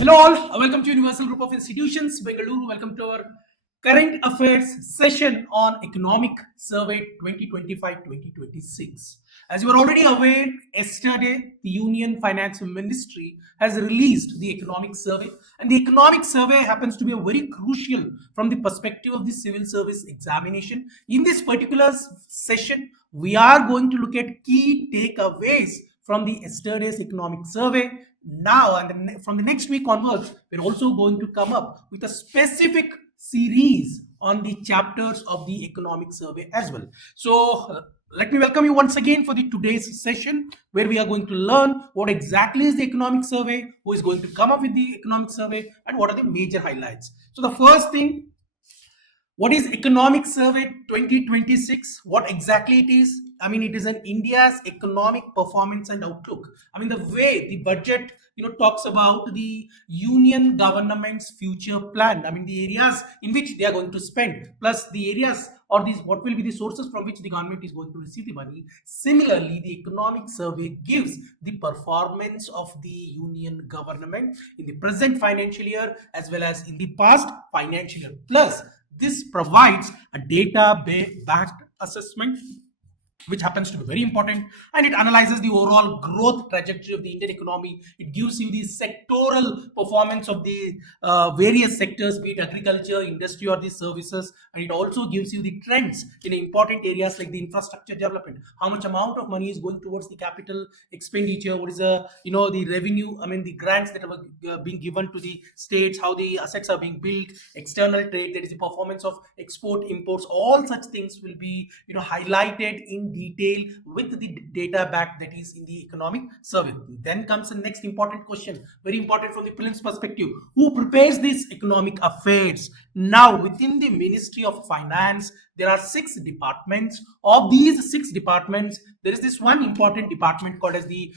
Hello all, welcome to Universal Group of Institutions, Bengaluru. Welcome to our current affairs session on Economic Survey 2025-2026. As you are already aware, yesterday the Union Finance Ministry has released the Economic Survey, and the Economic Survey happens to be a very crucial from the perspective of the civil service examination. In this particular session, we are going to look at key takeaways from the yesterday's Economic Survey. Now and from the next week onwards, we're also going to come up with a specific series on the chapters of the Economic Survey as well. So let me welcome you once again for the today's session, where we are going to learn what exactly is the Economic Survey, who is going to come up with the Economic Survey, and what are the major highlights. So the first thing, what is Economic Survey 2026? What exactly it is? I mean, it is an India's economic performance and outlook. I mean, the way the budget, talks about the union government's future plan. I mean, the areas in which they are going to spend, plus the areas or these what will be the sources from which the government is going to receive the money. Similarly, the Economic Survey gives the performance of the union government in the present financial year as well as in the past financial year. Plus, this provides a data-backed assessment, which happens to be very important, and it analyzes the overall growth trajectory of the Indian economy. It gives you the sectoral performance of the various sectors, be it agriculture, industry, or the services, and it also gives you the trends in important areas like the infrastructure development. How much amount of money is going towards the capital expenditure? What is the revenue? I mean, the grants that are being given to the states, how the assets are being built, external trade, that is the performance of export, imports. All such things will be highlighted in detail with the data back that is in the Economic Survey. Then comes the next important question, very important from the prelims perspective. Who prepares these economic affairs? Now, within the Ministry of Finance, there are 6 departments. Of these 6 departments, there is this one important department called as the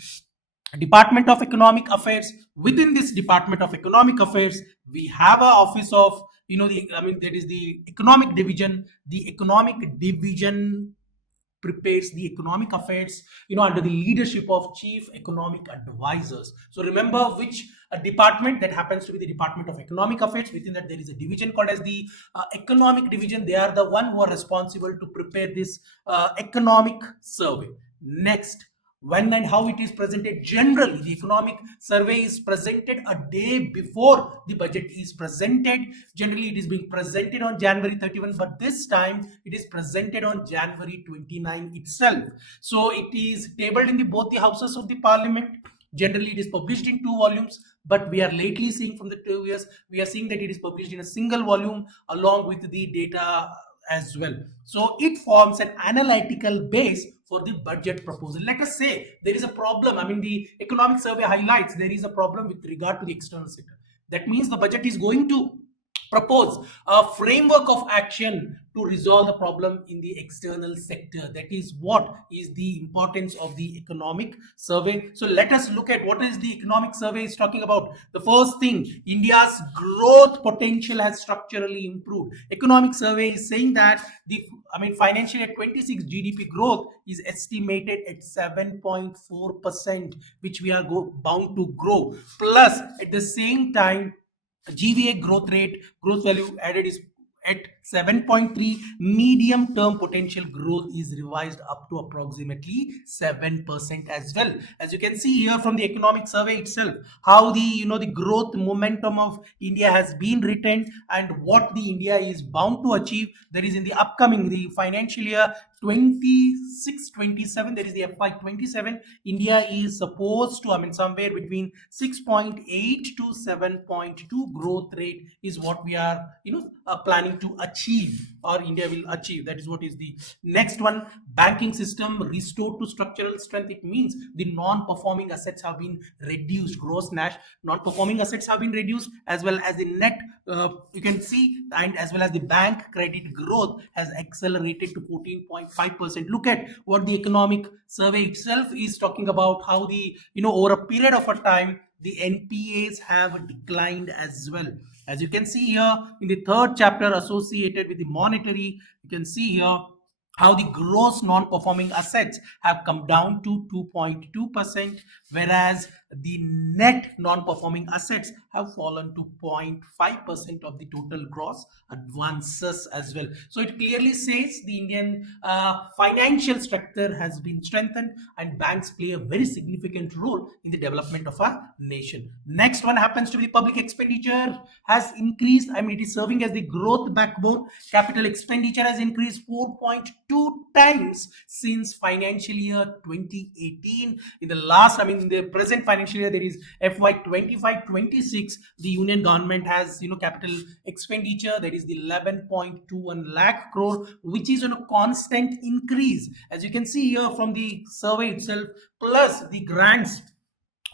Department of Economic Affairs. Within this Department of Economic Affairs, we have a office of there is the Economic Division. The Economic Division prepares the economic affairs under the leadership of chief economic advisors. So remember which department that happens to be the Department of Economic Affairs. Within that, there is a division called as the Economic Division. They are the one who are responsible to prepare this economic survey. Next, when and how it is presented. Generally, the Economic Survey is presented a day before the budget is presented. Generally, it is being presented on January 31, but this time it is presented on January 29 itself. So it is tabled in both the houses of the parliament. Generally, it is published in 2 volumes, but we are lately seeing from the 2 years, we are seeing that it is published in a single volume along with the data as well. So it forms an analytical base for the budget proposal. Let us say there is a problem. I mean, the Economic Survey highlights there is a problem with regard to the external sector. That means the budget is going to propose a framework of action to resolve the problem in the external sector. That is what is the importance of the Economic Survey. So let us look at what is the Economic Survey is talking about. The first thing, India's growth potential has structurally improved. Economic Survey is saying that the financial year 26 GDP growth is estimated at 7.4%, which we are bound to grow. Plus, at the same time, GVA growth rate, growth value added is at 7.3. Medium term potential growth is revised up to approximately 7% as well. As you can see here from the Economic Survey itself, how the growth momentum of India has been retained and what the India is bound to achieve. That is in the upcoming the financial year 26-27, there is the FY 27. India is supposed to, somewhere between 6.8 to 7.2 growth rate is what we are, planning to achieve, or India will achieve. That is what is the next one. Banking system restored to structural strength. It means the non-performing assets have been reduced. Gross non-performing assets have been reduced, as well as the net, you can see, and as well as the bank credit growth has accelerated to 14.5%. Look at what the Economic Survey itself is talking about, how the over a period of a time the NPAs have declined as well. As you can see here in the 3rd chapter associated with the monetary, you can see here how the gross non-performing assets have come down to 2.2%, whereas the net non-performing assets have fallen to 0.5% of the total gross advances as well. So it clearly says the Indian financial structure has been strengthened, and banks play a very significant role in the development of a nation. Next one happens to be public expenditure has increased. I mean, it is serving as the growth backbone. Capital expenditure has increased 4.2 times since financial year 2018. In the last, I mean, in the present financial year, there is FY 25-26. The union government has, capital expenditure that is the 11.21 lakh crore, which is on a constant increase. As you can see here from the survey itself, plus the grants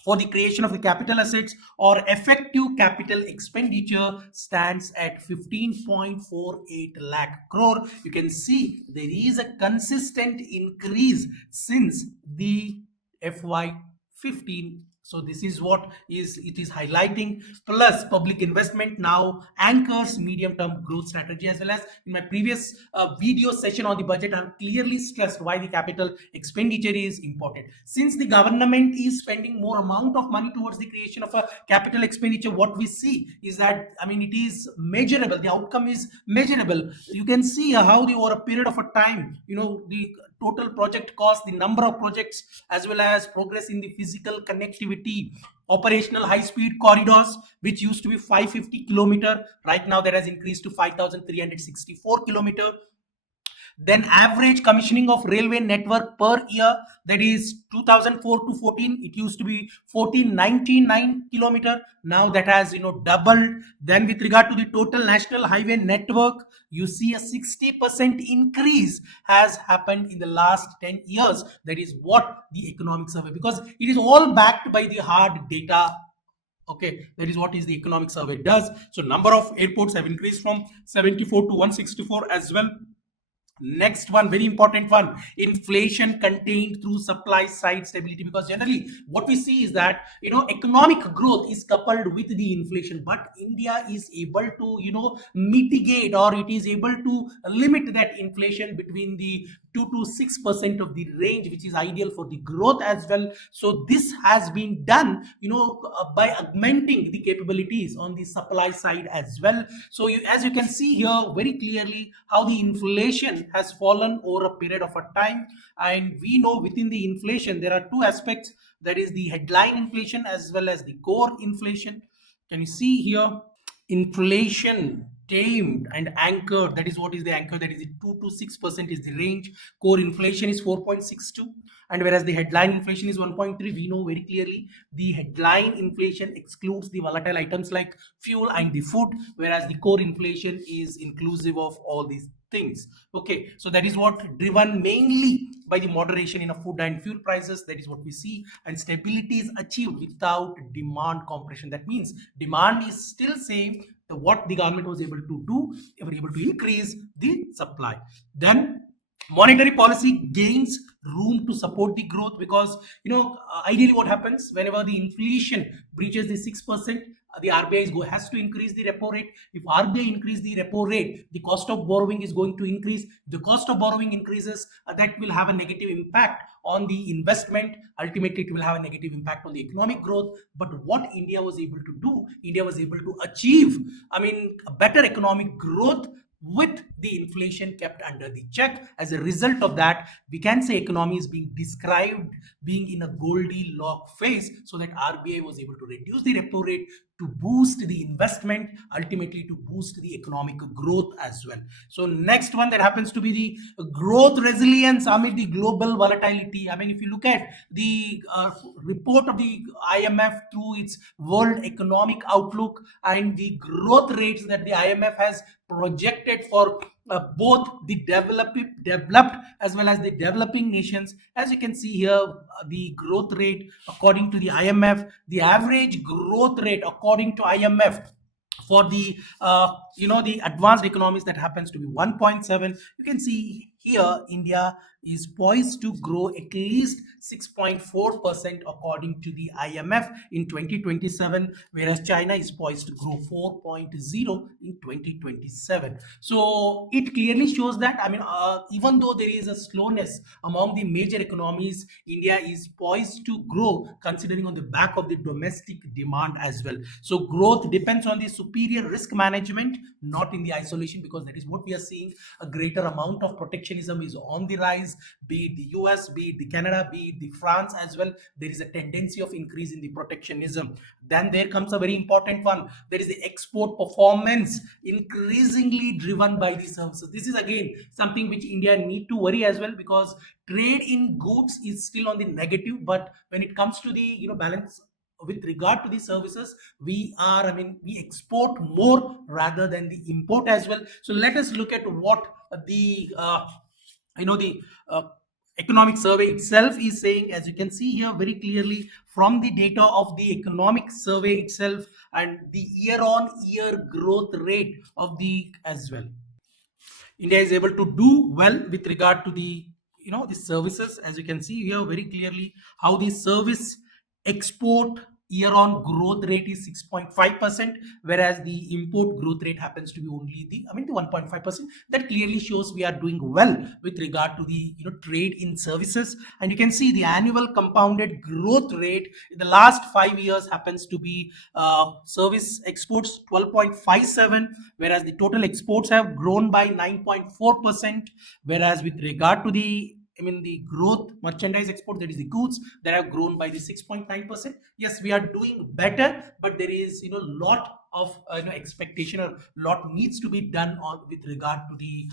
for the creation of the capital assets or effective capital expenditure stands at 15.48 lakh crore. You can see there is a consistent increase since the FY 15. So this is what it is highlighting. Plus public investment now anchors medium-term growth strategy, as well as in my previous video session on the budget, I've clearly stressed why the capital expenditure is important. Since the government is spending more amount of money towards the creation of a capital expenditure, what we see is that, I mean, it is measurable. The outcome is measurable. You can see how over a period of a time, the total project cost, the number of projects, as well as progress in the physical connectivity, operational high-speed corridors, which used to be 550 kilometer, right now that has increased to 5,364 kilometer. Then average commissioning of railway network per year, that is 2004 to 14, it used to be 1499 kilometer. Now that has doubled. Then with regard to the total national highway network, you see a 60% increase has happened in the last 10 years. That is what the economic survey, because it is all backed by the hard data. Okay, that is what is the economic survey does. So number of airports have increased from 74 to 164 as well. Next one, very important one, inflation contained through supply side stability, because generally what we see is that economic growth is coupled with the inflation, but India is able to mitigate, or it is able to limit that inflation between the 2 to 6% of the range, which is ideal for the growth as well. So this has been done by augmenting the capabilities on the supply side as well. So as you can see here very clearly how the inflation has fallen over a period of a time. And we know within the inflation there are two aspects, that is the headline inflation as well as the core inflation. Can you see here, inflation tamed and anchored, that is what is the anchor, that is the 2 to 6% is the range. Core inflation is 4.62, and whereas the headline inflation is 1.3. We know very clearly the headline inflation excludes the volatile items like fuel and the food, whereas the core inflation is inclusive of all these things. Okay, so that is what driven mainly by the moderation in food and fuel prices. That is what we see, and stability is achieved without demand compression. That means demand is still same. What the government was able to do, they were able to increase the supply. Then monetary policy gains room to support the growth, because ideally what happens whenever the inflation breaches the 6%, the RBI has to increase the repo rate. If RBI increase the repo rate, the cost of borrowing is going to increase. If the cost of borrowing increases, that will have a negative impact on the investment. Ultimately, it will have a negative impact on the economic growth. But what India was able to do, India was able to achieve, a better economic growth with the inflation kept under the check. As a result of that, we can say economy is being described being in a Goldilocks phase, so that RBI was able to reduce the repo rate to boost the investment, ultimately to boost the economic growth as well. So next one, that happens to be the growth resilience amid the global volatility. If you look at the report of the IMF through its World Economic Outlook and the growth rates that the IMF has projected for both the developed as well as the developing nations. As you can see here, the growth rate according to the IMF, the average growth rate according to IMF for the the advanced economies, that happens to be 1.7. You can see here India is poised to grow at least 6.4% according to the IMF in 2027, whereas China is poised to grow 4.0 in 2027. So it clearly shows that, I mean, even though there is a slowness among the major economies, India is poised to grow considering on the back of the domestic demand as well. So growth depends on the superior risk management, not in the isolation, because that is what we are seeing. A greater amount of protectionism is on the rise, be it the US, be it the Canada, be it the France as well. There is a tendency of increase in the protectionism. Then there comes a very important one. There is the export performance increasingly driven by the services. This is again something which India need to worry as well, because trade in goods is still on the negative, but when it comes to the balance with regard to the services, we are, I mean, we export more rather than the import as well. So let us look at what the the economic survey itself is saying. As you can see here very clearly from the data of the economic survey itself, and the year on year growth rate of the as well, India is able to do well with regard to the the services. As you can see here very clearly how the service export year on growth rate is 6.5%, whereas the import growth rate happens to be only the 1.5%. That clearly shows we are doing well with regard to the trade in services. And you can see the annual compounded growth rate in the last 5 years happens to be service exports 12.57, whereas the total exports have grown by 9.4%, whereas with regard to the the growth merchandise export, that is the goods, that have grown by the 6.9%. Yes, we are doing better, but there is lot of expectation, or lot needs to be done on with regard to the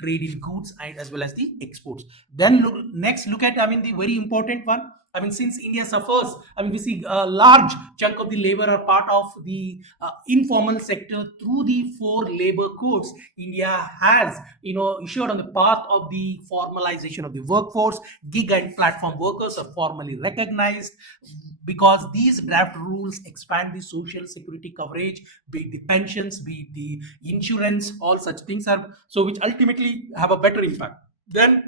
trade in goods and as well as the exports. Then next look at, the very important one. Since India suffers, we see a large chunk of the labor are part of the informal sector through the four labor codes. India has, issued on the path of the formalization of the workforce. Gig and platform workers are formally recognized because these draft rules expand the social security coverage, be it the pensions, be it the insurance, all such things are so which ultimately have a better impact. Then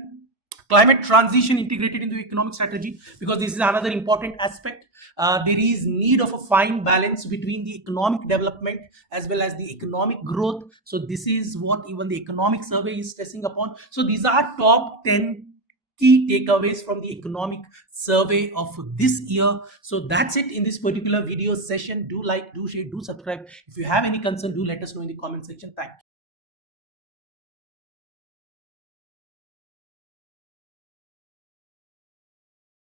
climate transition integrated into economic strategy, because this is another important aspect. There is need of a fine balance between the economic development as well as the economic growth. So this is what even the economic survey is stressing upon. So these are top 10 key takeaways from the economic survey of this year. So that's it in this particular video session. Do like, do share, do subscribe. If you have any concern, do let us know in the comment section. Thank you.